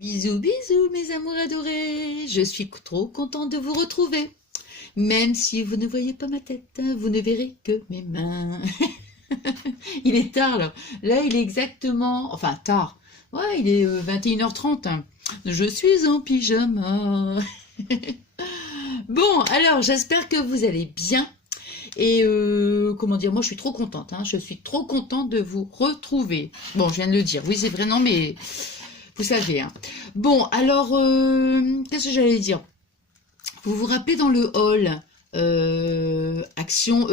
Bisous, bisous, mes amours adorés. Je suis trop contente de vous retrouver. Même si vous ne voyez pas ma tête, vous ne verrez que mes mains. Il est tard là. Là, il est exactement... Enfin, tard. Ouais, il est 21h30. Je suis en pyjama. Bon, alors, j'espère que vous allez bien. Et comment dire, moi je suis trop contente, hein, je suis trop contente de vous retrouver. Bon, je viens de le dire, oui c'est vrai, non mais vous savez. Hein. Bon, alors, qu'est-ce que j'allais dire? Vous vous rappelez dans le hall, action,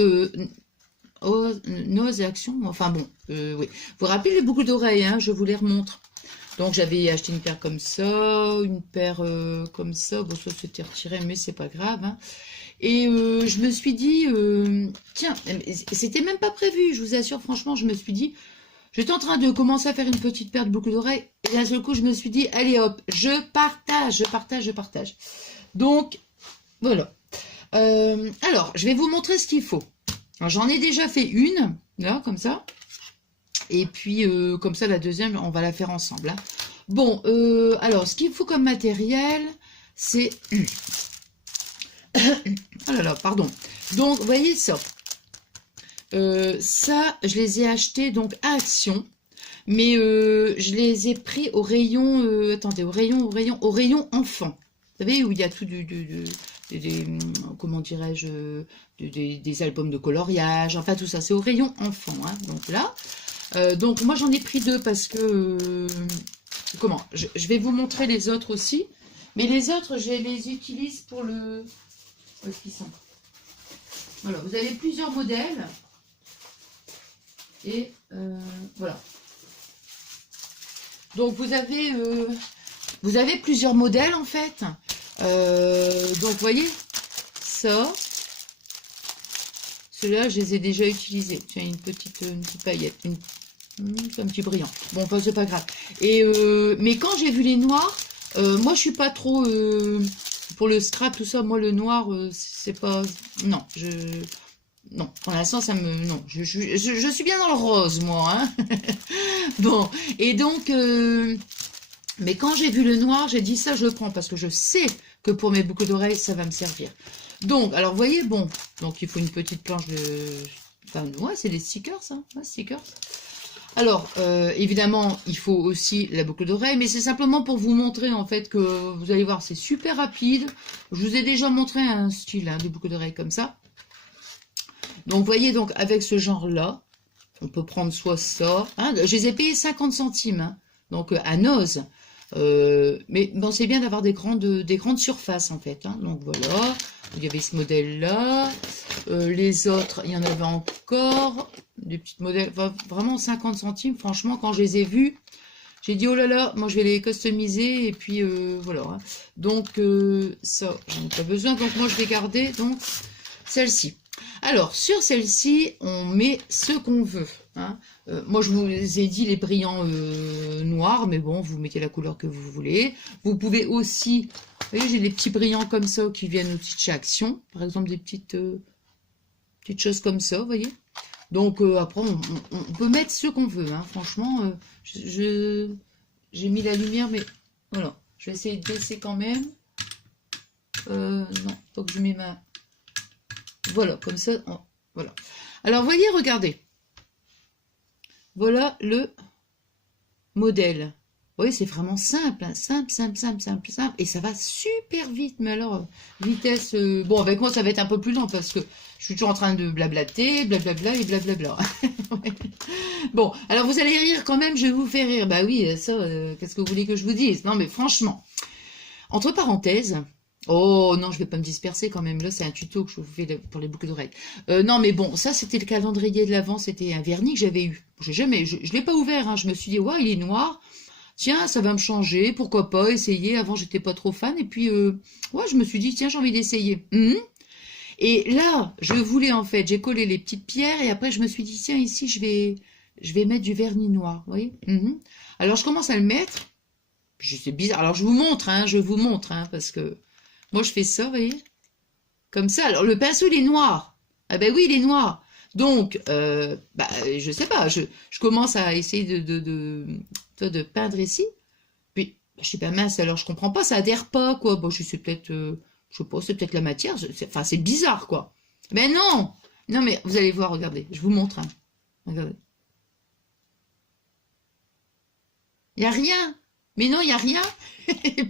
nose et action, enfin bon, oui. Vous vous rappelez les boucles d'oreilles, hein, je vous les remontre. Donc j'avais acheté une paire comme ça, une paire comme ça, bon ça c'était retiré mais c'est pas grave. Hein. Et je me suis dit, tiens, c'était même pas prévu, je vous assure, franchement, je me suis dit, j'étais en train de commencer à faire une petite paire de boucles d'oreilles, et d'un seul coup, je me suis dit, allez hop, je partage, je partage, je partage. Donc, voilà. Alors, je vais vous montrer ce qu'il faut. J'en ai déjà fait une, là, comme ça. Et puis, comme ça, la deuxième, on va la faire ensemble. Hein. Bon, alors, ce qu'il faut comme matériel, c'est... Oh là là, pardon. Donc, vous voyez ça. Ça, je les ai achetés donc à Action. Mais je les ai pris au rayon... attendez, au rayon enfant. Vous savez, où il y a tout comment dirais-je, des albums de coloriage, enfin tout ça, c'est au rayon enfant, hein, donc là. Donc moi j'en ai pris deux parce que, comment, je vais vous montrer les autres aussi, mais les autres je les utilise pour le... Où est-ce qu'ils sont? Voilà, vous avez plusieurs modèles, et voilà. Donc vous avez plusieurs modèles en fait. Donc vous voyez, ça, ceux-là, je les ai déjà utilisés. Tiens, une petite paillette, c'est un petit brillant. Bon, enfin, c'est pas grave. Et mais quand j'ai vu les noirs, moi, je suis pas trop pour le scrap, tout ça. Moi, le noir, c'est pas... Non, non, pour l'instant, ça me... Non, je suis bien dans le rose, moi. Hein. Bon, et donc... mais quand j'ai vu le noir, j'ai dit ça, je le prends parce que je sais que pour mes boucles d'oreilles, ça va me servir. Donc, alors, vous voyez, bon, donc il faut une petite planche de... Enfin, ouais, c'est des stickers, ça, ouais, stickers. Alors, évidemment, il faut aussi la boucle d'oreille, mais c'est simplement pour vous montrer, en fait, que vous allez voir, c'est super rapide. Je vous ai déjà montré un style hein, de boucle d'oreille comme ça. Donc, vous voyez, donc, avec ce genre-là, on peut prendre soit ça. Hein, je les ai payés 50 centimes, hein, donc à Noz. Mais bon, c'est bien d'avoir des grandes surfaces en fait. Hein. Donc voilà, il y avait ce modèle-là. Les autres, il y en avait encore. Des petits modèles, enfin, vraiment 50 centimes. Franchement, quand je les ai vus, j'ai dit oh là là, moi je vais les customiser. Et puis voilà. Hein. Donc ça, j'en ai pas besoin. Donc moi je vais garder donc celle-ci. Alors, sur celle-ci, on met ce qu'on veut. Hein. Moi, je vous ai dit les brillants noirs, mais bon, vous mettez la couleur que vous voulez. Vous pouvez aussi, vous voyez, j'ai des petits brillants comme ça qui viennent aussi de chez Action. Par exemple, des petites choses comme ça, vous voyez. Donc, après, on peut mettre ce qu'on veut. Hein. Franchement, j'ai mis la lumière, mais voilà. Je vais essayer de baisser quand même. Non, faut que je mette ma... Voilà, comme ça, voilà. Alors, voyez, regardez. Voilà le modèle. Vous voyez, c'est vraiment simple, hein, simple. Et ça va super vite. Mais alors, vitesse... bon, avec moi, ça va être un peu plus lent parce que je suis toujours en train de blablater, blablabla et blablabla. Bon, alors vous allez rire quand même, je vais vous faire rire. Bah oui, ça, qu'est-ce que vous voulez que je vous dise? Non, mais franchement, entre parenthèses... Oh non, je vais pas me disperser quand même. Là, c'est un tuto que je vous fais pour les boucles d'oreilles. Non, mais bon, ça, c'était le calendrier de l'Avent. C'était un vernis que j'avais eu. Je l'ai pas ouvert. Hein. Je me suis dit, ouais, il est noir. Tiens, ça va me changer. Pourquoi pas essayer? Avant, j'étais pas trop fan. Et puis, ouais, je me suis dit, tiens, j'ai envie d'essayer. Et là, je voulais en fait, j'ai collé les petites pierres et après, je me suis dit, tiens, ici, je vais mettre du vernis noir. Vous voyez? Alors, je commence à le mettre. C'est bizarre. Alors, je vous montre, hein, parce que moi, je fais ça, vous voyez, comme ça. Alors, le pinceau, il est noir. Ah ben oui, il est noir. Donc, bah, je sais pas, je commence à essayer de peindre ici. Puis, Je suis pas mince, alors je comprends pas, ça adhère pas, quoi. Bon, je sais peut-être, je sais pas, c'est peut-être la matière. Enfin, c'est bizarre, quoi. Mais non! Non, mais vous allez voir, regardez, je vous montre, hein. Regardez. Il y a rien. Mais non, il y a rien.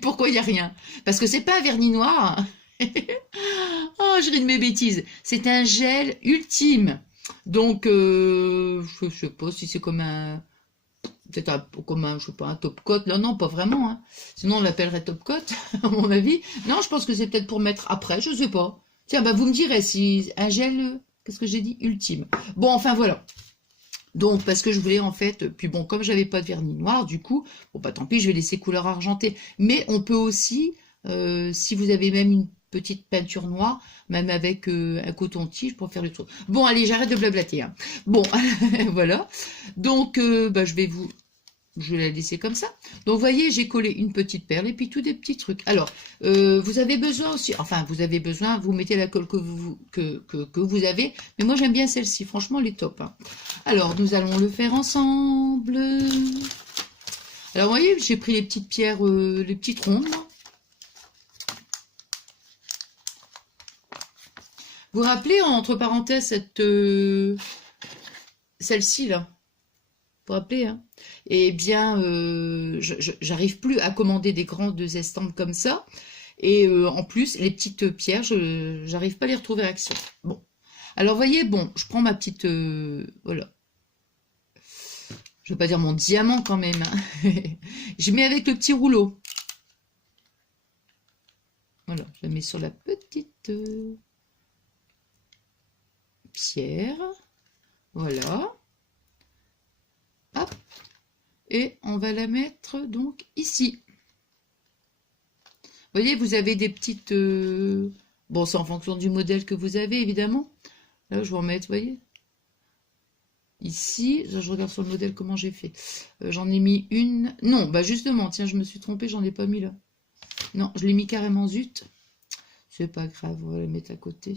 Pourquoi il y a rien? Parce que c'est pas un vernis noir. Oh, je ris de mes bêtises. C'est un gel ultime. Donc, je sais pas si c'est comme un, peut-être comme un, je sais pas, un top coat. Non, non, pas vraiment, hein. Sinon, on l'appellerait top coat, à mon avis. Non, je pense que c'est peut-être pour mettre après, je sais pas. Tiens, bah, vous me direz si un gel, qu'est-ce que j'ai dit? Ultime. Bon, enfin, voilà. Donc, parce que je voulais en fait, puis bon, comme j'avais pas de vernis noir, du coup, bon bah tant pis, je vais laisser couleur argentée. Mais on peut aussi, si vous avez même une petite peinture noire, même avec un coton-tige pour faire le truc. Bon, allez, j'arrête de blablater, hein. Bon, voilà. Donc, bah, je vais la laisser comme ça. Donc, vous voyez, j'ai collé une petite perle et puis tous des petits trucs. Alors, vous avez besoin aussi, enfin, vous avez besoin, vous mettez la colle que vous avez, mais moi, j'aime bien celle-ci. Franchement, elle est top, hein. Alors, nous allons le faire ensemble. Alors, vous voyez, j'ai pris les petites pierres, les petites rondes. Vous vous rappelez, entre parenthèses, celle-ci, là? Vous vous rappelez, hein? Eh bien, j'arrive plus à commander des grandes estampes comme ça. Et en plus, les petites pierres, j'arrive pas à les retrouver à Action. Bon. Alors, vous voyez, bon, je prends ma petite... voilà. Je veux pas dire mon diamant quand même, hein. Je mets avec le petit rouleau. Voilà, je la mets sur la petite pierre. Voilà. Hop. Et on va la mettre donc ici. Vous voyez, vous avez des petites... bon, c'est en fonction du modèle que vous avez, évidemment. Là, je vais en mettre, vous voyez. Ici, je regarde sur le modèle comment j'ai fait. J'en ai mis une... Non, bah justement, tiens, je me suis trompée, j'en ai pas mis là. Non, je l'ai mis carrément zut. C'est pas grave, on va la mettre à côté.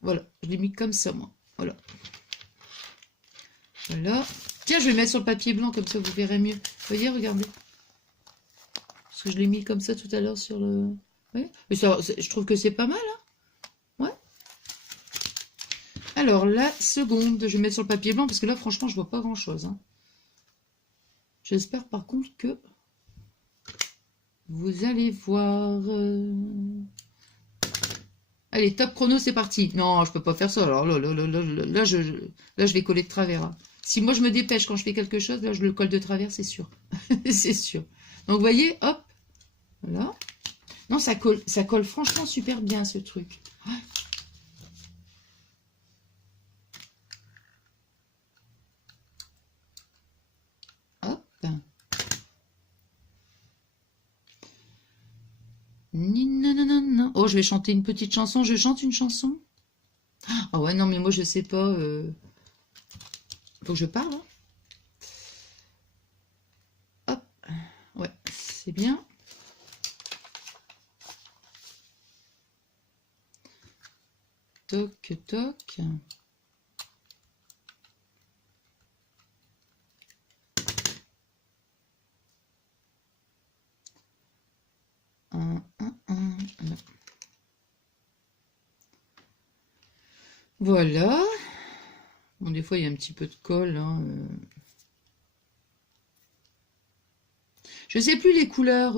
Voilà, je l'ai mis comme ça, moi. Voilà. Voilà. Tiens, je vais le mettre sur le papier blanc, comme ça vous verrez mieux. Vous voyez, regardez. Parce que je l'ai mis comme ça tout à l'heure sur le... Ouais. Mais ça, je trouve que c'est pas mal, hein. Ouais. Alors, la seconde, je vais mettre sur le papier blanc, parce que là, franchement, je vois pas grand-chose, hein. J'espère, par contre, que vous allez voir... Allez, top chrono, c'est parti. Non, je peux pas faire ça. Alors là, je vais coller de travers, hein. Si moi je me dépêche quand je fais quelque chose, là je le colle de travers, c'est sûr. C'est sûr. Donc vous voyez, hop, voilà. Non, ça colle franchement super bien ce truc. Hop. Oh, je vais chanter une petite chanson. Je chante une chanson. Ah ouais, non, mais moi je sais pas. Faut que je parle, hein. Hop. Ouais, c'est bien. Toc, toc. Voilà. Bon, des fois, il y a un petit peu de colle, hein. Je sais plus les couleurs.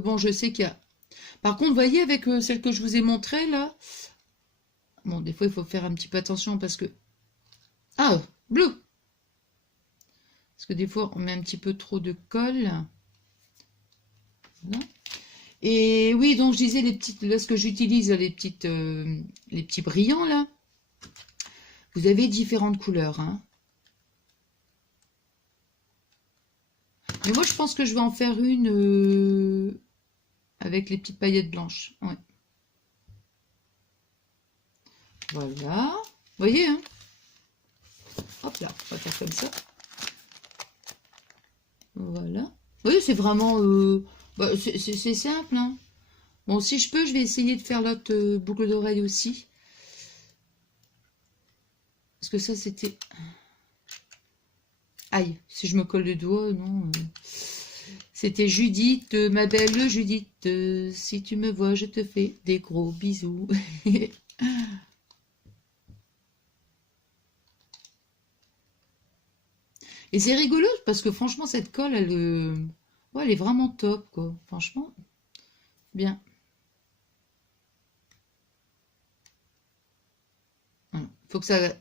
Bon, je sais qu'il y a... Par contre, vous voyez, avec celle que je vous ai montrée, là... Bon, des fois, il faut faire un petit peu attention parce que... Ah, bleu! Parce que des fois, on met un petit peu trop de colle. Voilà. Et oui, donc je disais les petites... Là, ce que j'utilise, les petits brillants, là. Vous avez différentes couleurs, hein. Mais moi, je pense que je vais en faire une avec les petites paillettes blanches. Ouais. Voilà. Vous voyez, hein? Hop là, on va faire comme ça. Voilà. Oui, c'est vraiment... bah, c'est simple, hein. Bon, si je peux, je vais essayer de faire l'autre boucle d'oreille aussi. Parce que ça, c'était... Aïe, si je me colle le doigt, non. C'était Judith, ma belle Judith. Si tu me vois, je te fais des gros bisous. Et c'est rigolo parce que franchement, cette colle, ouais, elle est vraiment top, quoi. Franchement, bien. Voilà. Faut que ça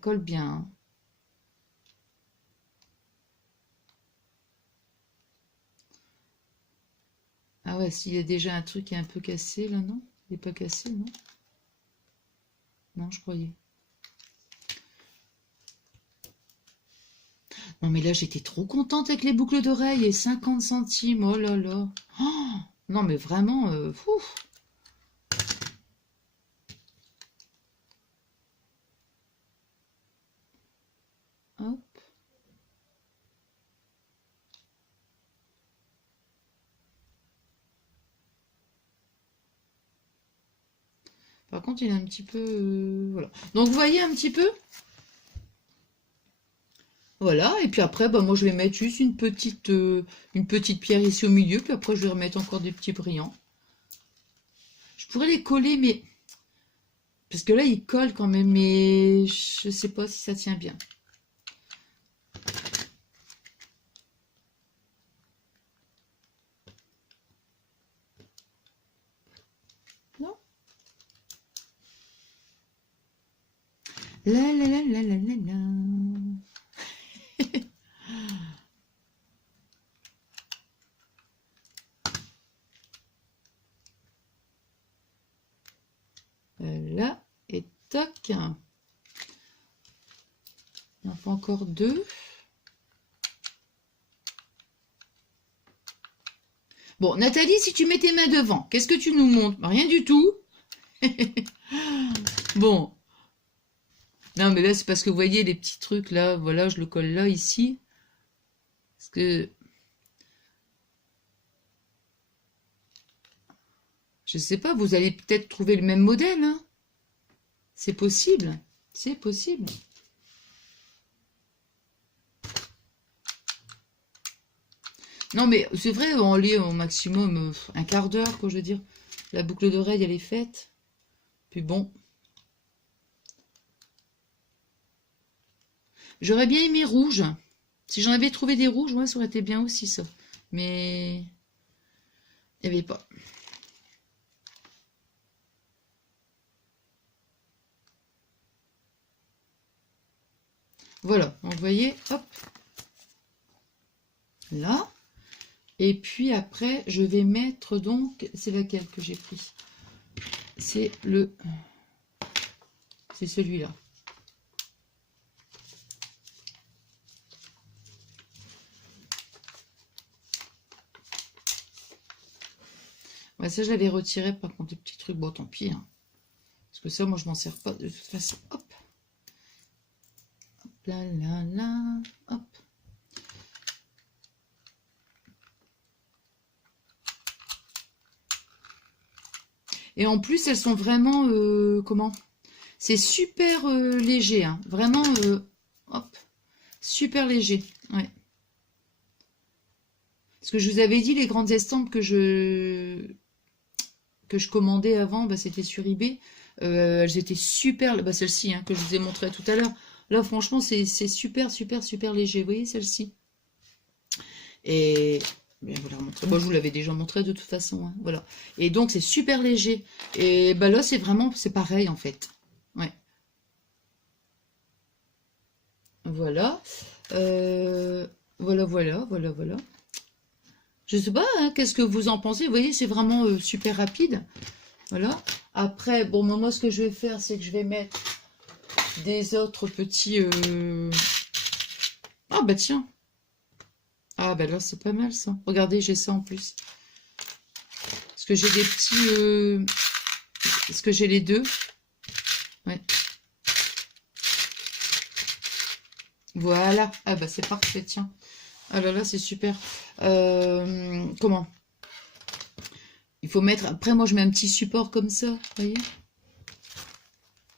colle bien, hein. Ah ouais, s'il y a déjà un truc qui est un peu cassé, là, non? Il n'est pas cassé, non? Non, je croyais. Non, mais là, j'étais trop contente avec les boucles d'oreilles et 50 centimes. Oh là là. Oh, non, mais vraiment, ouf. Hop. Par contre, il est un petit peu... voilà. Donc, vous voyez un petit peu? Voilà. Et puis après, bah, moi, je vais mettre juste une petite pierre ici au milieu. Puis après, je vais remettre encore des petits brillants. Je pourrais les coller, mais... Parce que là, ils collent quand même, mais je sais pas si ça tient bien. Non? La la la la la la la. Là, et toc. Il en faut encore deux. Bon, Nathalie, si tu mets tes mains devant, qu'est-ce que tu nous montres? Rien du tout. Bon. Non, mais là, c'est parce que vous voyez les petits trucs là. Voilà, je le colle là, ici. Parce que... Je sais pas, vous allez peut-être trouver le même modèle, hein. C'est possible. C'est possible. Non, mais c'est vrai, on lit au maximum un quart d'heure, quoi, je veux dire. La boucle d'oreille, elle est faite. Puis bon. J'aurais bien aimé rouge. Si j'en avais trouvé des rouges, ouais, ça aurait été bien aussi, ça. Mais il n'y avait pas. Voilà, donc vous voyez, hop. Là. Et puis après, je vais mettre donc... C'est laquelle que j'ai pris? C'est le... C'est celui-là. Ouais, ça, je l'avais retiré, par contre, des petits trucs. Bon, tant pis, hein. Parce que ça, moi, je m'en sers pas de toute façon. Hop. Hop là, là, là. Hop. Et en plus, elles sont vraiment... comment? C'est super léger, hein. Vraiment, hop. Super léger. Ouais. Parce que je vous avais dit, les grandes estampes que je commandais avant, bah, c'était sur eBay. Elles étaient super... Bah, celle-ci, hein, que je vous ai montré tout à l'heure. Là, franchement, c'est super, super, super léger. Vous voyez, celle-ci. Et... Bien, vous la remontrer. Moi, je vous l'avais déjà montré de toute façon, hein, voilà. Et donc, c'est super léger. Et bah, là, c'est vraiment... C'est pareil, en fait. Ouais. Voilà. Voilà, voilà, voilà, voilà. Je sais pas, hein, qu'est-ce que vous en pensez? Vous voyez, c'est vraiment super rapide. Voilà. Après, bon, moi, ce que je vais faire, c'est que je vais mettre des autres petits... Ah, bah tiens. Ah, bah là, c'est pas mal, ça. Regardez, j'ai ça en plus. Parce que j'ai des petits... Parce que j'ai les deux. Ouais. Voilà. Ah, bah c'est parfait, tiens. Ah là là, c'est super. Comment? Il faut mettre... Après, moi, je mets un petit support comme ça, vous voyez?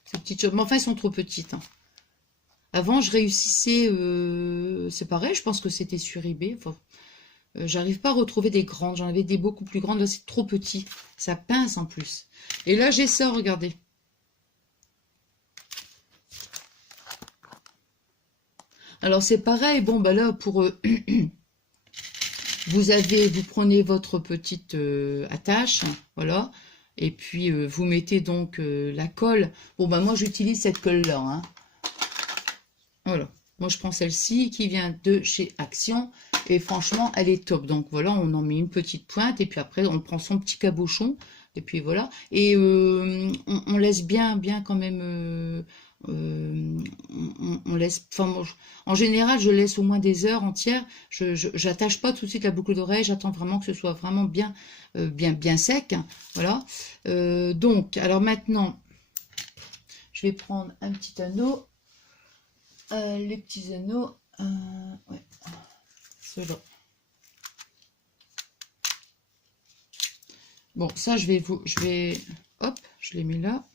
Ces petites choses. Mais enfin, elles sont trop petites, hein. Avant, je réussissais... c'est pareil, je pense que c'était sur eBay. Enfin, J'arrive pas à retrouver des grandes. J'en avais des beaucoup plus grandes. Là, c'est trop petit. Ça pince en plus. Et là, j'ai ça, regardez. Alors, c'est pareil. Bon, bah là, pour... vous prenez votre petite attache. Voilà. Et puis, vous mettez donc la colle. Bon, bah moi, j'utilise cette colle-là. Hein. Voilà. Moi, je prends celle-ci qui vient de chez Action. Et franchement, elle est top. Donc, voilà, on en met une petite pointe. Et puis après, on prend son petit cabochon. Et puis, voilà. Et on laisse bien quand même... on laisse... Enfin, moi, en général, je laisse au moins des heures entières. J'attache pas tout de suite la boucle d'oreille. J'attends vraiment que ce soit vraiment bien sec. Hein, voilà. Donc, alors maintenant, je vais prendre un petit anneau. Les petits anneaux, ouais, ceux-là. Bon, ça, hop, je les mets là.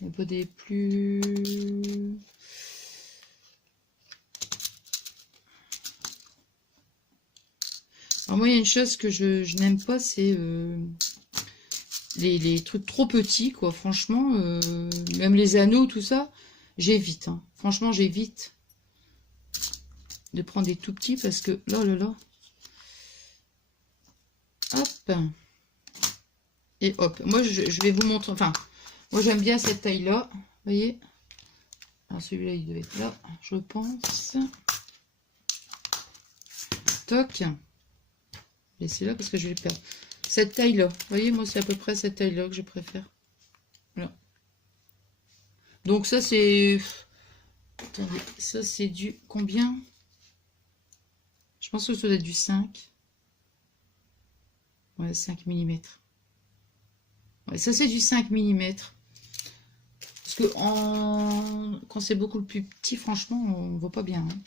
Il n'y a pas des plus... Alors moi, il y a une chose que je n'aime pas, c'est les trucs trop petits, quoi. Franchement, même les anneaux, tout ça, j'évite. Hein. Franchement, j'évite de prendre des tout petits parce que là, hop. Et hop. Moi, je vais vous montrer. Enfin, moi, j'aime bien cette taille-là. Vous voyez? Alors, celui-là, il devait être là, je pense. Toc. Laissez là parce que je vais le perdre. Cette taille-là. Vous voyez, moi, c'est à peu près cette taille-là que je préfère. Voilà. Donc, ça, c'est... Attendez, ça, c'est du... Combien? Je pense que ça doit être du 5. Ouais, 5 mm. Ouais, ça, c'est du 5 mm. Parce que quand c'est beaucoup plus petit, franchement, on ne voit pas bien. Hein.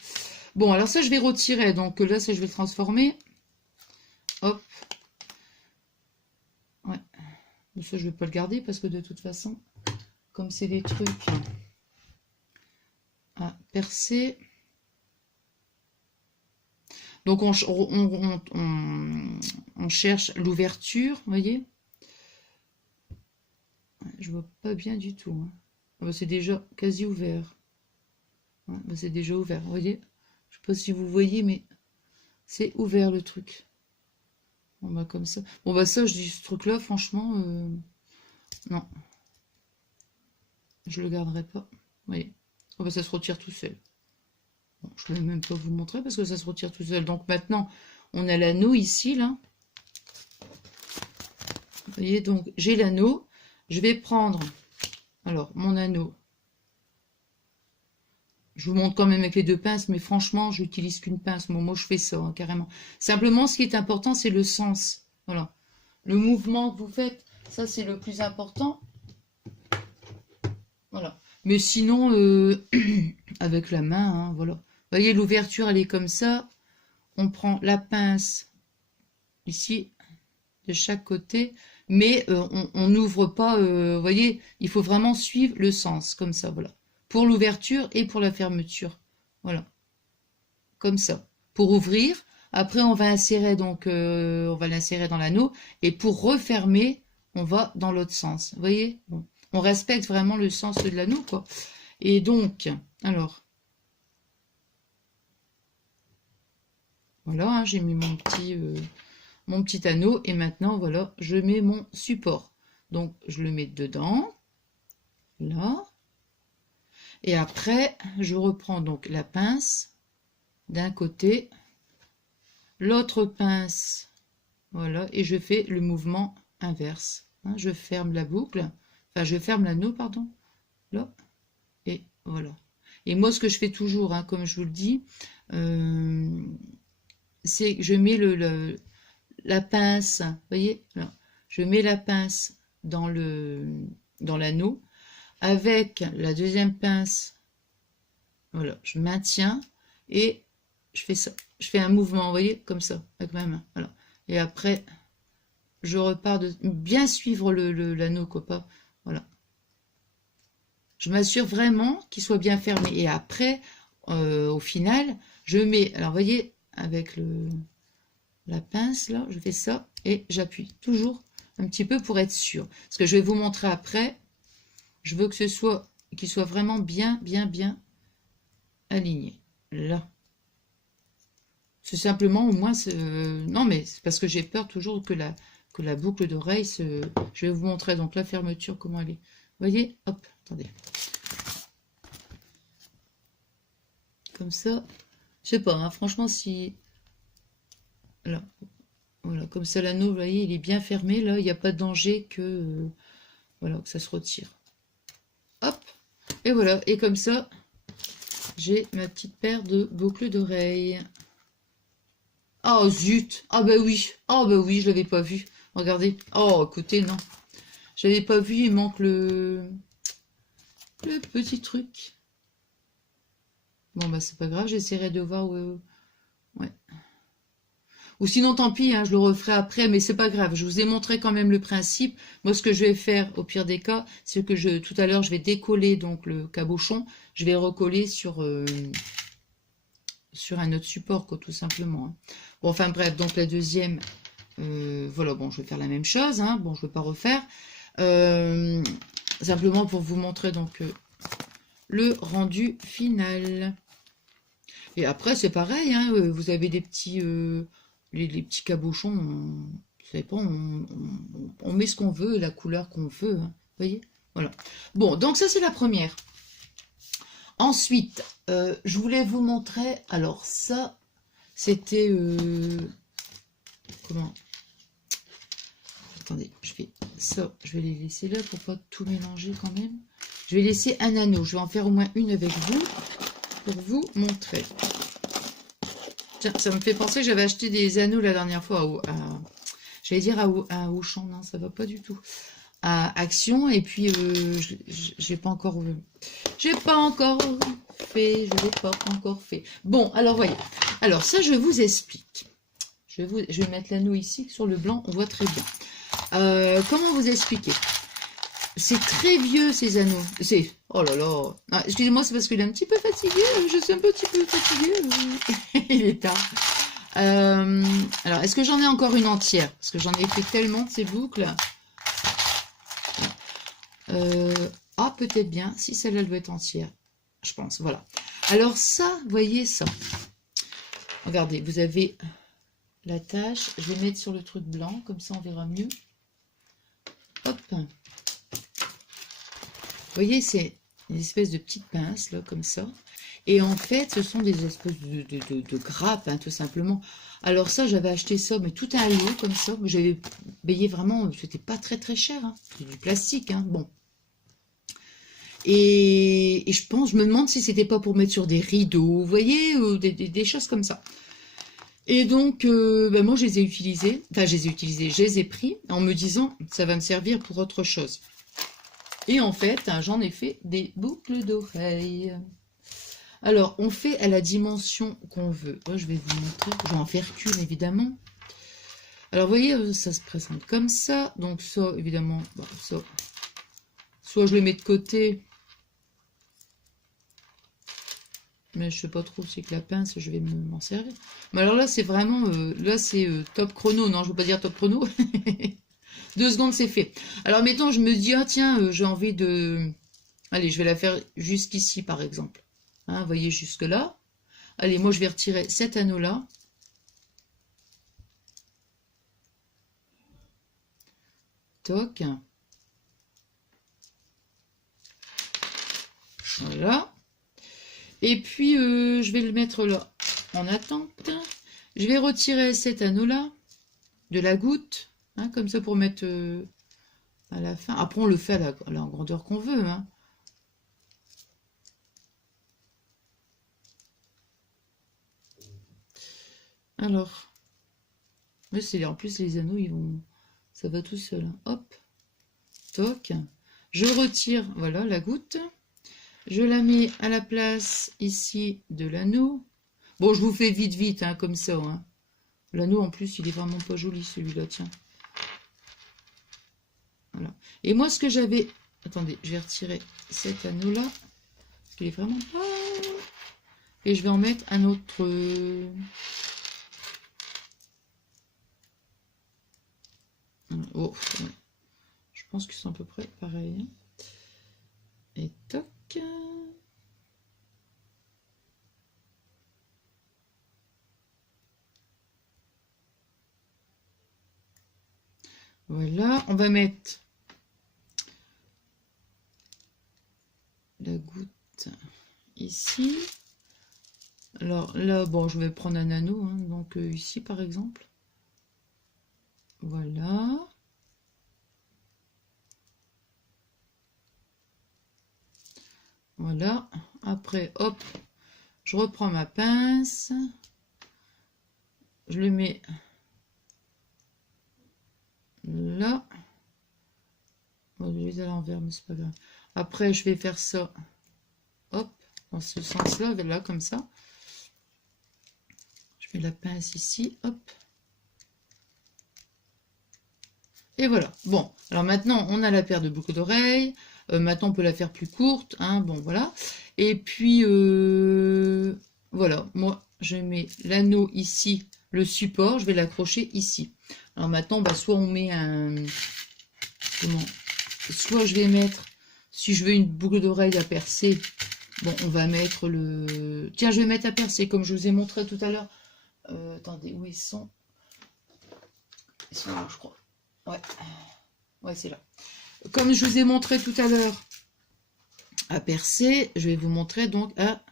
Bon, alors ça, je vais retirer. Donc là, ça, je vais le transformer. Hop. Ouais. Ça, je ne vais pas le garder parce que de toute façon, comme c'est des trucs à percer. Donc, on cherche l'ouverture, vous voyez. Je vois pas bien du tout. Hein. Ah bah, c'est déjà quasi ouvert. Ouais, bah, c'est déjà ouvert, vous voyez. Je sais pas si vous voyez, mais c'est ouvert le truc. Bon, bah, comme ça. Bon, bah, ça, je dis ce truc-là, franchement, non. Je le garderai pas. Vous voyez. Oh, bah, ça se retire tout seul. Bon, je ne vais même pas vous montrer parce que ça se retire tout seul. Donc maintenant, on a l'anneau ici, là. Vous voyez, donc j'ai l'anneau. Je vais prendre, alors, mon anneau. Je vous montre quand même avec les deux pinces, mais franchement, je n'utilise qu'une pince. Moi, je fais ça, hein, carrément. Simplement, ce qui est important, c'est le sens. Voilà. Le mouvement que vous faites, ça, c'est le plus important. Voilà. Mais sinon, avec la main, hein, voilà. Vous voyez, l'ouverture, elle est comme ça. On prend la pince ici, de chaque côté, mais on n'ouvre pas, vous voyez, il faut vraiment suivre le sens, comme ça, voilà. Pour l'ouverture et pour la fermeture, voilà. Comme ça. Pour ouvrir, après on va insérer, donc, on va l'insérer dans l'anneau, et pour refermer, on va dans l'autre sens, vous voyez, bon. On respecte vraiment le sens de l'anneau, quoi. Et donc, alors... Voilà, hein, j'ai mis mon petit anneau et maintenant, voilà, je mets mon support. Donc, je le mets dedans, là. Et après, je reprends donc la pince d'un côté, l'autre pince, voilà, et je fais le mouvement inverse. Hein, je ferme la boucle, enfin, je ferme l'anneau, pardon, là, et voilà. Et moi, ce que je fais toujours, hein, comme je vous le dis, c'est que je mets la pince, vous voyez, là, je mets la pince dans l'anneau, avec la deuxième pince, voilà, je maintiens, et je fais ça, je fais un mouvement, vous voyez, comme ça, avec ma main, voilà. Et après, je repars de bien suivre l'anneau, quoi, pas, voilà. Je m'assure vraiment qu'il soit bien fermé, et après, au final, je mets, alors, vous voyez, avec la pince, là, je fais ça et j'appuie toujours un petit peu pour être sûr. Parce que je vais vous montrer après. Je veux que ce soit, qu'il soit vraiment bien aligné. Là. C'est simplement, au moins, non, mais c'est parce que j'ai peur toujours que la boucle d'oreille se... Je vais vous montrer donc la fermeture, comment elle est. Vous voyez? Hop, attendez. Comme ça. Je sais pas, hein, franchement, si... Là. Voilà, comme ça, l'anneau, vous voyez, il est bien fermé. Là, il n'y a pas de danger que, voilà, que ça se retire. Hop. Et voilà. Et comme ça, j'ai ma petite paire de boucles d'oreilles. Oh zut! Ah bah oui! Ah bah oui, je l'avais pas vu. Regardez. Oh, écoutez, non. Je l'avais pas vu, il manque le petit truc. Bon bah c'est pas grave, j'essaierai de voir où... Ouais. Ou sinon tant pis, hein, je le referai après, mais c'est pas grave. Je vous ai montré quand même le principe. Moi ce que je vais faire au pire des cas, c'est que tout à l'heure je vais décoller donc le cabochon. Je vais le recoller sur un autre support, quoi, tout simplement. Hein. Bon, enfin bref, donc la deuxième, voilà, bon, je vais faire la même chose, hein, bon, je ne vais pas refaire, simplement pour vous montrer donc le rendu final. Et après, c'est pareil, hein, vous avez des petits, les petits cabochons, vous savez pas, on met ce qu'on veut, la couleur qu'on veut, hein, vous voyez, voilà. Bon, donc ça c'est la première. Ensuite, je voulais vous montrer, alors ça, c'était, comment, attendez, je vais les laisser là pour pas tout mélanger quand même. Je vais laisser un anneau, je vais en faire au moins une avec vous, pour vous montrer. Tiens, ça me fait penser, j'avais acheté des anneaux la dernière fois, j'allais dire à Auchan, non, ça va pas du tout. À Action, et puis j'ai pas encore fait. Bon, alors voyez. Alors ça, je vous explique. Je vais mettre l'anneau ici sur le blanc, on voit très bien. Comment vous expliquer? C'est très vieux ces anneaux. C'est oh là là. Ah, excusez-moi, c'est parce qu'il est un petit peu fatigué. Je suis un petit peu fatiguée. Il est tard. Alors, est-ce que j'en ai encore une entière? Parce que j'en ai fait tellement de ces boucles. Ah, peut-être bien. Si celle-là doit être entière. Je pense, voilà. Alors ça, voyez ça. Regardez, vous avez la tâche. Je vais mettre sur le truc blanc, comme ça on verra mieux. Hop. Vous voyez, c'est une espèce de petite pince, là, comme ça. Et en fait, ce sont des espèces de grappes, hein, tout simplement. Alors ça, j'avais acheté ça, mais tout un lot, comme ça. J'avais payé vraiment, c'était pas très cher. Hein. C'est du plastique, hein, bon. Et je me demande si c'était pas pour mettre sur des rideaux, vous voyez, des choses comme ça. Et donc, ben moi, je les ai utilisés, je les ai pris en me disant, ça va me servir pour autre chose. Et en fait, hein, j'en ai fait des boucles d'oreilles. Alors, on fait à la dimension qu'on veut. Moi, je vais vous montrer, je vais en faire qu'une, évidemment. Alors, vous voyez, ça se présente comme ça. Donc ça, évidemment, bah, ça, soit je le mets de côté, mais je sais pas trop si avec la pince je vais m'en servir. Mais alors là c'est vraiment là c'est top chrono. Non, je veux pas dire top chrono. 2 secondes c'est fait. Alors mettons je me dis ah tiens j'ai envie de, allez je vais la faire jusqu'ici par exemple, hein, vous voyez jusque là. Allez, moi je vais retirer cet anneau là, toc, voilà. Et puis, je vais le mettre là en attente. Je vais retirer cet anneau-là de la goutte, hein, comme ça pour mettre à la fin. Après, on le fait à la grandeur qu'on veut. Hein. Alors, en plus, les anneaux, ils vont... Ça va tout seul. Hein. Hop, toc. Je retire, voilà, la goutte. Je la mets à la place ici de l'anneau. Bon, je vous fais vite, hein, comme ça. Hein. L'anneau, en plus, il est vraiment pas joli, celui-là, tiens. Voilà. Et moi, ce que j'avais... Attendez, je vais retirer cet anneau-là. Parce qu'il est vraiment pas... Et je vais en mettre un autre... Oh, je pense qu'ils sont à peu près pareils. Et toc. Voilà, on va mettre la goutte ici. Alors là, bon, je vais prendre un anneau, hein, donc ici par exemple. Voilà. Voilà. Après, hop, je reprends ma pince. Je le mets là. Bon, je vais à l'envers, mais c'est pas grave. Après, je vais faire ça. Hop, dans ce sens-là, là, comme ça. Je mets la pince ici, hop. Et voilà. Bon, alors maintenant, on a la paire de boucles d'oreilles. Maintenant, on peut la faire plus courte, hein, bon, voilà. Et puis, voilà, moi, je mets l'anneau ici, le support, je vais l'accrocher ici. Alors maintenant, bah, soit on met un... Comment? Soit je vais mettre, si je veux une boucle d'oreille à percer, bon, on va mettre le... Tiens, je vais mettre à percer, comme je vous ai montré tout à l'heure. Attendez, où ils sont? Ils sont là, je crois. Ouais, ouais, c'est là. Comme je vous ai montré tout à l'heure à percer, je vais vous montrer donc à...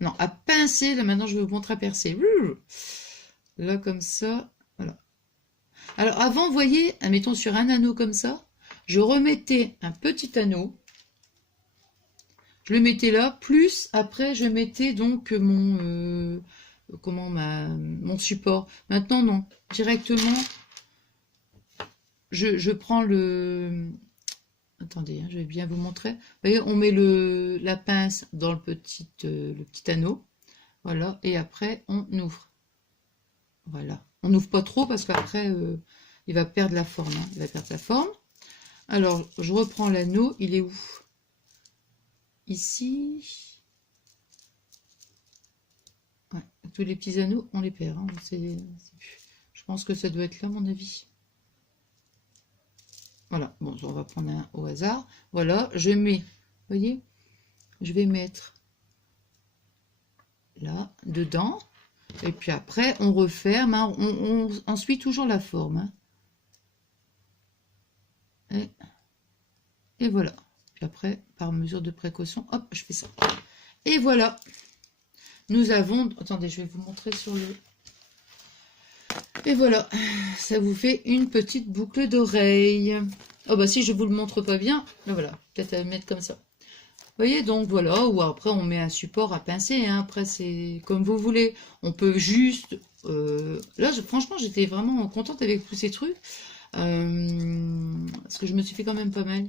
Non, à pincer. Là, maintenant, je vais vous montrer à percer. Là, comme ça. Voilà. Alors, avant, vous voyez, admettons sur un anneau comme ça, je remettais un petit anneau. Je le mettais là, plus après, je mettais donc mon... mon support. Maintenant, non. Directement, je prends le... Attendez, hein, je vais bien vous montrer. Vous voyez, on met la pince dans le petit anneau. Voilà, et après, on ouvre. Voilà. On n'ouvre pas trop parce qu'après, il va perdre la forme. Hein. Il va perdre la forme. Alors, je reprends l'anneau. Il est où? Ici. Ouais, tous les petits anneaux, on les perd. Hein. Je pense que ça doit être là, à mon avis. Voilà, bon, on va prendre un au hasard. Voilà, je mets, vous voyez, je vais mettre là, dedans. Et puis après, on referme. Hein, on suit toujours la forme. Hein. Et voilà. Puis après, par mesure de précaution, hop, je fais ça. Et voilà. Nous avons... Attendez, je vais vous montrer sur le... Et voilà. Ça vous fait une petite boucle d'oreille. Oh bah si je vous le montre pas bien, là voilà, peut-être à mettre comme ça. Vous voyez, donc voilà, ou après on met un support à pincer, hein. Après c'est comme vous voulez. On peut juste... là, franchement, j'étais vraiment contente avec tous ces trucs. Parce que je me suis fait quand même pas mal.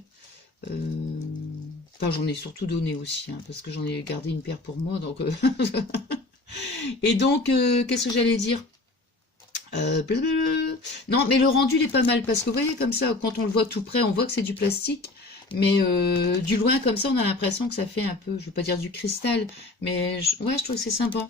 Enfin, j'en ai surtout donné aussi, hein, parce que j'en ai gardé une paire pour moi. Donc, et donc, qu'est-ce que j'allais dire? Non, mais le rendu il est pas mal parce que vous voyez comme ça, quand on le voit tout près, on voit que c'est du plastique, mais du loin comme ça, on a l'impression que ça fait un peu, je veux pas dire du cristal, mais ouais, je trouve que c'est sympa.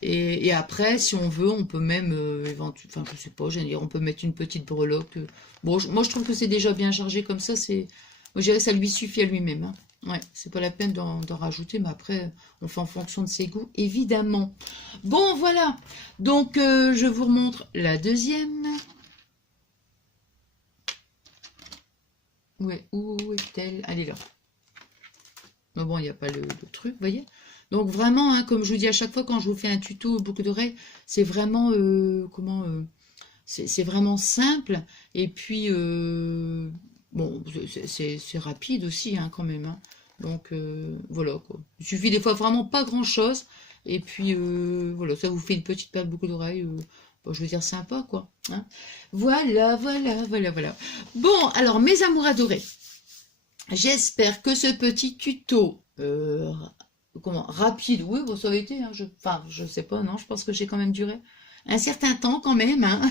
Et après, si on veut, on peut même éventuellement, enfin je sais pas, j'allais dire, on peut mettre une petite breloque. Bon, moi je trouve que c'est déjà bien chargé comme ça, c'est, moi je dirais que ça lui suffit à lui-même. Hein. Ouais, c'est pas la peine d'en rajouter, mais après, on fait en fonction de ses goûts, évidemment. Bon, voilà. Donc, je vous remontre la deuxième. Ouais, où est-elle? Elle est là. Mais bon, il n'y a pas le truc, vous voyez. Donc, vraiment, hein, comme je vous dis à chaque fois quand je vous fais un tuto boucle d'oreilles, c'est vraiment, c'est vraiment simple. Et puis, bon, c'est rapide aussi, hein, quand même. Hein. Donc, voilà, quoi. Il suffit des fois vraiment pas grand-chose. Et puis, voilà, ça vous fait une petite paire de boucles d'oreilles, bon, je veux dire sympa, quoi. Hein. Voilà, voilà, voilà, voilà. Bon, alors, mes amours adorés, j'espère que ce petit tuto, rapide, oui, bon, ça a été, hein, enfin, je sais pas, non, je pense que j'ai quand même duré un certain temps quand même. Hein.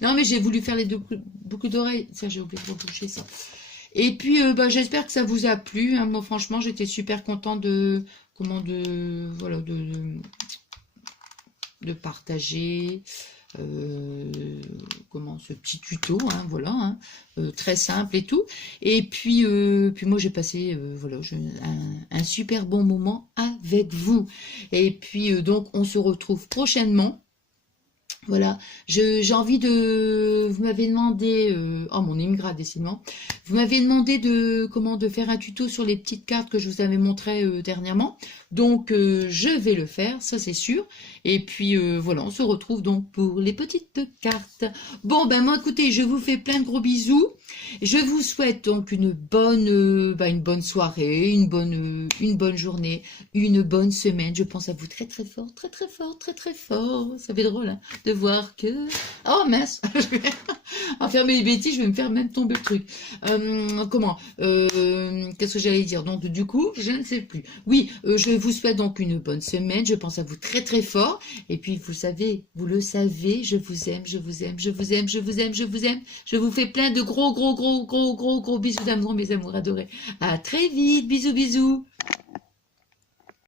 Non, mais j'ai voulu faire les deux boucles d'oreilles. Ça, j'ai oublié de reboucher ça. Et puis, bah, j'espère que ça vous a plu. Hein. Moi, franchement, j'étais super contente de partager, comment ce petit tuto, hein, voilà, hein, très simple et tout. Et puis, puis moi j'ai passé voilà, un super bon moment avec vous. Et puis donc on se retrouve prochainement. Voilà, j'ai envie de... Vous m'avez demandé... Oh, mon Imgra, décidément. Vous m'avez demandé de faire un tuto sur les petites cartes que je vous avais montrées dernièrement. Donc, je vais le faire, ça c'est sûr. Et puis, voilà, on se retrouve donc pour les petites cartes. Bon, ben moi, écoutez, je vous fais plein de gros bisous. Je vous souhaite donc une bonne soirée, une bonne journée, une bonne semaine. Je pense à vous très très fort, très très fort, très très fort. Ça fait drôle, hein, de voir que... Oh mince, je vais enfermer les bêtises, je vais me faire même tomber le truc. Qu'est-ce que j'allais dire? Donc du coup, je ne sais plus. Oui, je vous souhaite donc une bonne semaine. Je pense à vous très très fort. Et puis vous savez, vous le savez, je vous aime, je vous aime, je vous aime, je vous aime, je vous aime. Je vous fais plein de gros bisous d'amour, mes amours adorés. À très vite, bisous bisous.